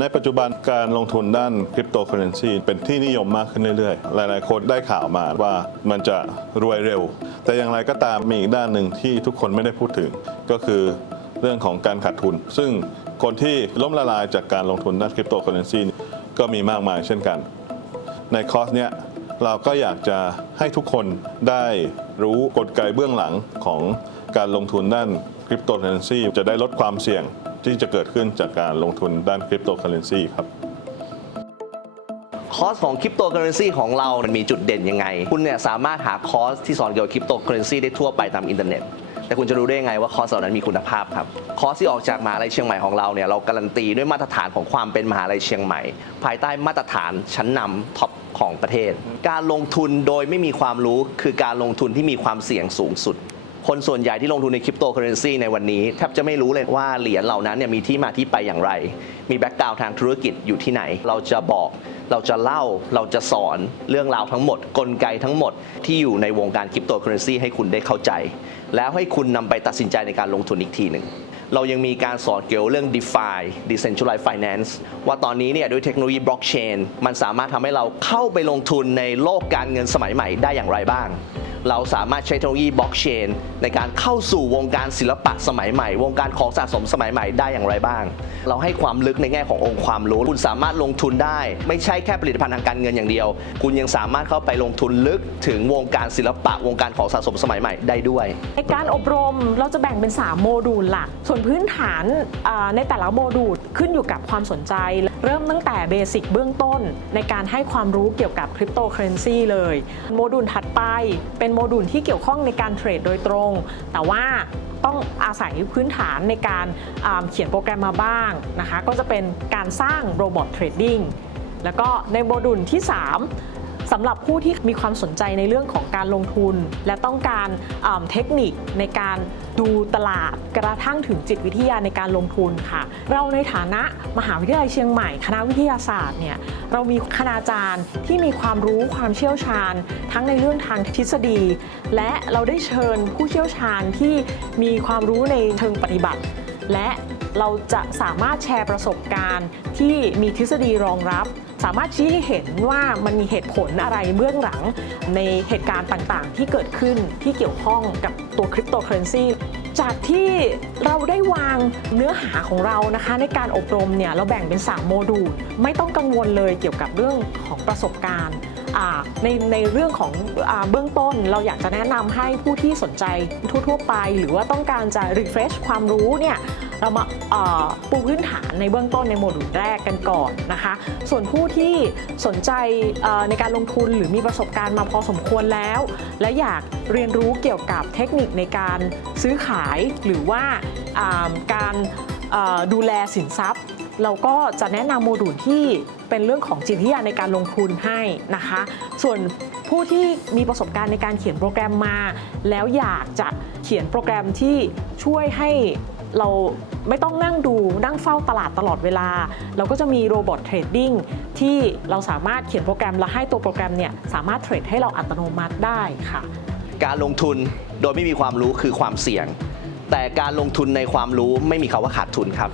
ในปัจจุบันการลงทุนด้านคริปโตเคอเรนซีเป็นที่นิยมมากขึ้นเรื่อยๆ หลายๆคนได้ข่าวมาว่ามันจะรวยเร็ว แต่อย่างไรก็ตามมีอีกด้านหนึ่งที่ทุกคนไม่ได้พูดถึง ก็คือเรื่องของการขาดทุน ซึ่งคนที่ล้มละลายจากการลงทุนด้านคริปโตเคอเรนซีก็มีมากมายเช่นกัน ในคอร์สเนี้ยเราก็อยากจะให้ทุกคนได้รู้กลไกเบื้องหลังของการลงทุนด้านคริปโตเคอเรนซีจะได้ลดความเสี่ยง ที่จะเกิดขึ้นจากการลงทุนด้านคริปโตเคอเรนซีครับคอสของคริปโตเคอเรนซีของเรา มันมีจุดเด่นยังไง คุณเนี่ยสามารถหาคอสที่สอนเกี่ยวกับคริปโตเคอเรนซีได้ทั่วไปตามอินเทอร์เน็ต แต่คุณจะรู้ได้ยังไงว่าคอสเหล่านั้นมีคุณภาพครับ คอสที่ออกจากมหาลัยเชียงใหม่ของเราเนี่ย เราการันตีด้วยมาตรฐานของความเป็นมหาลัยเชียงใหม่ ภายใต้มาตรฐานชั้นนำท็อปของประเทศ การลงทุนโดยไม่มีความรู้คือการลงทุนที่มีความเสี่ยงสูงสุด คนส่วนใหญ่ที่ลงทุนในคริปโตเคอเรนซีในวันนี้แทบจะไม่รู้เลยว่าเหรียญเหล่านั้นเนี่ยมีที่มาที่ไปอย่างไร มีแบ็กกราวด์ทางธุรกิจอยู่ที่ไหน เราจะบอก เราจะเล่า เราจะสอนเรื่องราวทั้งหมด กลไกทั้งหมดที่อยู่ในวงการคริปโตเคอเรนซีให้คุณได้เข้าใจ แล้วให้คุณนำไปตัดสินใจในการลงทุนอีกทีหนึ่งเรายังมีการสอนเกี่ยวเรื่อง DeFi Decentralized Finance ว่าตอนนี้เนี่ยด้วยเทคโนโลยีบล็อกเชนมันสามารถทำให้เราเข้าไปลงทุนในโลกการเงินสมัยใหม่ได้อย่างไรบ้าง เราสามารถใช้เทคโนโลยีบล็อกเชนในการเข้าสู่วงการศิลปะสมัยใหม่ วงการของสะสมสมัยใหม่ได้อย่างไรบ้าง เราให้ความลึกในแง่ขององค์ความรู้ คุณสามารถลงทุนได้ ไม่ใช่แค่ผลิตภัณฑ์ทางการเงินอย่างเดียว คุณยังสามารถเข้าไปลงทุนลึกถึงวงการศิลปะวงการของสะสมสมัยใหม่ได้ด้วยในการอบรมเราจะแบ่งเป็น 3 โมดูลหลัก ส่วนพื้นฐานในแต่ละโมดูลขึ้นอยู่กับความสนใจ เริ่มตั้งแต่เบสิกเบื้องต้น ในการให้ความรู้เกี่ยวกับคริปโตเคอเรนซีเลย โมดูลถัดไปเป็นโมดูลที่เกี่ยวข้องในการเทรดโดยตรง แต่ว่าต้องอาศัยพื้นฐานในการอ่าเขียนโปรแกรมมาบ้างนะคะ ก็จะเป็นการสร้างโรบอทเทรดดิ้งแล้วก็ในโมดูลที่ 3 สำหรับผู้ที่มีความสนใจในเรื่องของการลงทุน และต้องการอ่าเทคนิคในการดูตลาดกระทั่งถึงจิตวิทยาในการลงทุนค่ะ เราในฐานะมหาวิทยาลัยเชียงใหม่คณะวิทยาศาสตร์เนี่ยเรามีคณาจารย์ที่มีความรู้ความเชี่ยวชาญ ทั้งในเรื่องทางทฤษฎี และเราได้เชิญผู้เชี่ยวชาญที่มีความรู้ในเชิงปฏิบัติ และเราจะสามารถแชร์ประสบการณ์ที่มีทฤษฎีรองรับ สามารถชี้ให้เห็นว่ามันมีเหตุผลอะไรเบื้องหลังในเหตุการณ์ต่างๆ ที่เกิดขึ้นที่เกี่ยวข้องกับตัวคริปโตเคอเรนซีจากที่เราได้วางเนื้อหาของเรานะคะ ในการอบรมเนี่ยเราแบ่งเป็น 3 โมดูล ไม่ต้องกังวลเลยเกี่ยวกับเรื่องของประสบการณ์ ในในเรื่องของอเบื้องต้นเราอยากจะแนะนำให้ผู้ที่สนใจทั่ว ๆ ไป หรือว่าต้องการจะ refresh ความรู้เนี่ยเรามาปูพื้นฐานในเบื้องต้นในโมดูลแรกกันก่อนนะคะ ส่วนผู้ที่สนใจในการลงทุนหรือมีประสบการณ์มาพอสมควรแล้ว และอยากเรียนรู้เกี่ยวกับเทคนิคในการซื้อขายหรือว่าาการ ดูแลสินทรัพย์ เราก็จะแนะนำโมดูลที่เป็นเรื่องของจิตวิทยาในการลงทุนให้นะคะ ส่วนผู้ที่มีประสบการณ์ในการเขียนโปรแกรมมา แล้วอยากจะเขียนโปรแกรมที่ช่วยให้เราไม่ต้องนั่งดูนั่งเฝ้าตลาดตลอดเวลา เราก็จะมีโรบอทเทรดดิ้งที่เราสามารถเขียนโปรแกรมและให้ตัวโปรแกรมเนี่ยสามารถเทรดให้เราอัตโนมัติได้ค่ะ การลงทุนโดยไม่มีความรู้คือความเสี่ยง แต่การลงทุนในความรู้ไม่มีคำว่าขาดทุนครับ